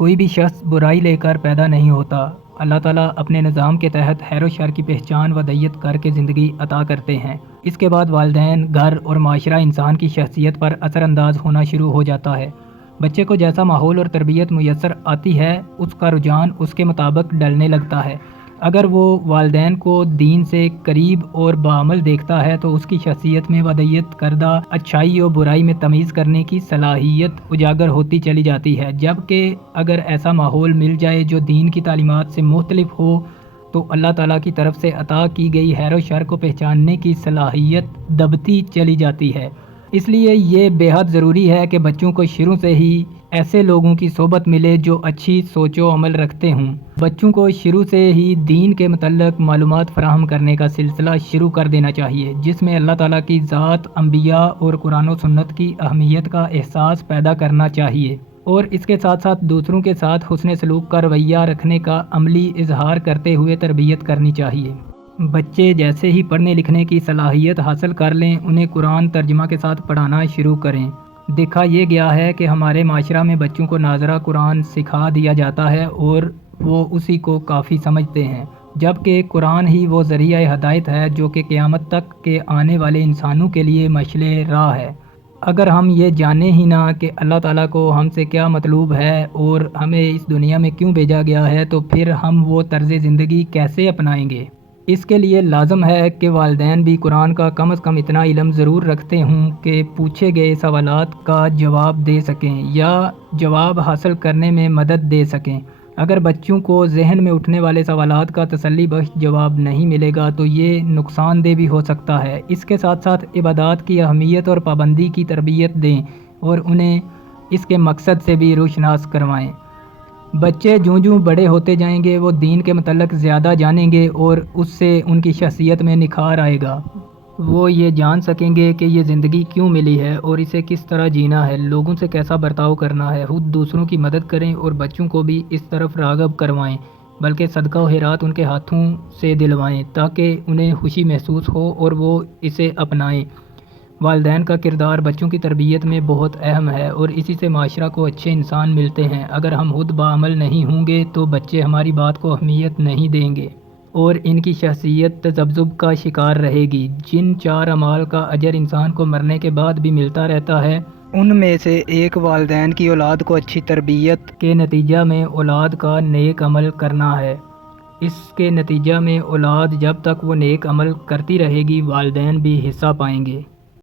کوئی بھی شخص برائی لے کر پیدا نہیں ہوتا۔ اللہ تعالیٰ اپنے نظام کے تحت خیر و شر کی پہچان و دیت کر کے زندگی عطا کرتے ہیں۔ اس کے بعد والدین، گھر اور معاشرہ انسان کی شخصیت پر اثر انداز ہونا شروع ہو جاتا ہے۔ بچے کو جیسا ماحول اور تربیت میسر آتی ہے، اس کا رجحان اس کے مطابق ڈلنے لگتا ہے۔ اگر وہ والدین کو دین سے قریب اور بعمل دیکھتا ہے تو اس کی شخصیت میں ودیت کردہ اچھائی و برائی میں تمیز کرنے کی صلاحیت اجاگر ہوتی چلی جاتی ہے، جبکہ اگر ایسا ماحول مل جائے جو دین کی تعلیمات سے مختلف ہو تو اللہ تعالیٰ کی طرف سے عطا کی گئی خیر و شر کو پہچاننے کی صلاحیت دبتی چلی جاتی ہے۔ اس لیے یہ بے حد ضروری ہے کہ بچوں کو شروع سے ہی ایسے لوگوں کی صحبت ملے جو اچھی سوچ و عمل رکھتے ہوں۔ بچوں کو شروع سے ہی دین کے متعلق معلومات فراہم کرنے کا سلسلہ شروع کر دینا چاہیے، جس میں اللہ تعالیٰ کی ذات، انبیاء اور قرآن و سنت کی اہمیت کا احساس پیدا کرنا چاہیے، اور اس کے ساتھ ساتھ دوسروں کے ساتھ حسن سلوک کا رویہ رکھنے کا عملی اظہار کرتے ہوئے تربیت کرنی چاہیے۔ بچے جیسے ہی پڑھنے لکھنے کی صلاحیت حاصل کر لیں، انہیں قرآن ترجمہ کے ساتھ پڑھانا شروع کریں۔ دیکھا یہ گیا ہے کہ ہمارے معاشرہ میں بچوں کو ناظرہ قرآن سکھا دیا جاتا ہے اور وہ اسی کو کافی سمجھتے ہیں، جبکہ قرآن ہی وہ ذریعہ ہدایت ہے جو کہ قیامت تک کے آنے والے انسانوں کے لیے مشعل راہ ہے۔ اگر ہم یہ جانیں ہی نہ کہ اللہ تعالیٰ کو ہم سے کیا مطلوب ہے اور ہمیں اس دنیا میں کیوں بھیجا گیا ہے، تو پھر ہم وہ طرز زندگی کیسے اپنائیں گے؟ اس کے لیے لازم ہے کہ والدین بھی قرآن کا کم از کم اتنا علم ضرور رکھتے ہوں کہ پوچھے گئے سوالات کا جواب دے سکیں یا جواب حاصل کرنے میں مدد دے سکیں۔ اگر بچوں کو ذہن میں اٹھنے والے سوالات کا تسلی بخش جواب نہیں ملے گا تو یہ نقصان دہ بھی ہو سکتا ہے۔ اس کے ساتھ ساتھ عبادات کی اہمیت اور پابندی کی تربیت دیں اور انہیں اس کے مقصد سے بھی روشناس کروائیں۔ بچے جوں بڑے ہوتے جائیں گے وہ دین کے متعلق زیادہ جانیں گے اور اس سے ان کی شخصیت میں نکھار آئے گا۔ وہ یہ جان سکیں گے کہ یہ زندگی کیوں ملی ہے اور اسے کس طرح جینا ہے، لوگوں سے کیسا برتاؤ کرنا ہے۔ خود دوسروں کی مدد کریں اور بچوں کو بھی اس طرف راغب کروائیں، بلکہ صدقہ و خیرات ان کے ہاتھوں سے دلوائیں تاکہ انہیں خوشی محسوس ہو اور وہ اسے اپنائیں۔ والدین کا کردار بچوں کی تربیت میں بہت اہم ہے اور اسی سے معاشرہ کو اچھے انسان ملتے ہیں۔ اگر ہم خود بعمل نہیں ہوں گے تو بچے ہماری بات کو اہمیت نہیں دیں گے اور ان کی شخصیت تذبذب کا شکار رہے گی۔ جن 4 اعمال کا اجر انسان کو مرنے کے بعد بھی ملتا رہتا ہے، ان میں سے ایک والدین کی اولاد کو اچھی تربیت کے نتیجہ میں اولاد کا نیک عمل کرنا ہے۔ اس کے نتیجہ میں اولاد جب تک وہ نیک عمل کرتی رہے گی، والدین بھی حصہ پائیں گے۔